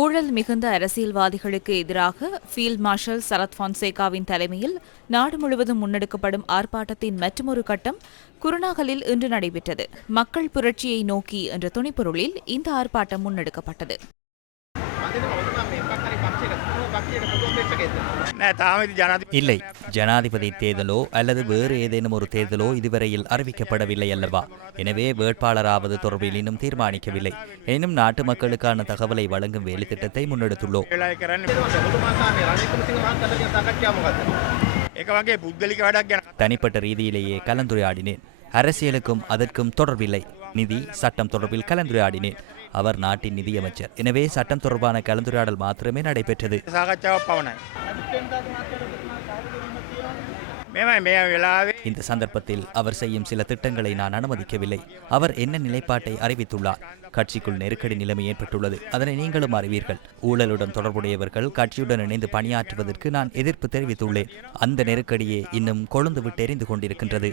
ஊழல் மிகுந்த அரசியல்வாதிகளுக்கு எதிராக ஃபீல்ட் மார்ஷல் சரத் பொன்சேகாவின் தலைமையில் நாடு முழுவதும் முன்னெடுக்கப்படும் ஆர்ப்பாட்டத்தின் மற்றொரு கட்டம் குருணாகலில் இன்று நடைபெற்றது. மக்கள் புரட்சியை நோக்கி என்ற துணைப்பொருளில் இந்த ஆர்ப்பாட்டம் முன்னெடுக்கப்பட்டது. இல்லை, ஜனாதிபதி தேர்தலோ அல்லது வேறு ஏதேனும் ஒரு தேர்தலோ இதுவரையில் அறிவிக்கப்படவில்லை அல்லவா? எனவே வேட்பாளராவது தொடர்பில் இன்னும் தீர்மானிக்கவில்லை. எனினும் நாட்டு மக்களுக்கான தகவலை வழங்கும் வேலை திட்டத்தை முன்னெடுத்துள்ளோம். தனிப்பட்ட ரீதியிலேயே கலந்துரையாடினேன். அரசியலுக்கும் அதற்கும் தொடர்பில்லை. நிதி சட்டம் தொடர்பில் கலந்துரையாடினேன். அவர் நாட்டின் நிதியமைச்சர். எனவே சட்டம் தொடர்பான கலந்துரையாடல் மாத்திரமே நடைபெற்றது. இந்த சந்தர்ப்பத்தில் அவர் செய்யும் சில திட்டங்களை நான் அனுமதிக்கவில்லை. அவர் என்ன நிலைப்பாட்டை அறிவித்துள்ளார்? கட்சிக்குள் நெருக்கடி நிலைமை ஏற்பட்டுள்ளது. அதனை நீங்களும் அறிவீர்கள். ஊழலுடன் தொடர்புடையவர்கள் கட்சியுடன் இணைந்து பணியாற்றுவதற்கு நான் எதிர்ப்பு தெரிவித்துள்ளேன். அந்த நெருக்கடியே இன்னும் கொழுந்து விட்டு எரிந்து கொண்டிருக்கின்றது.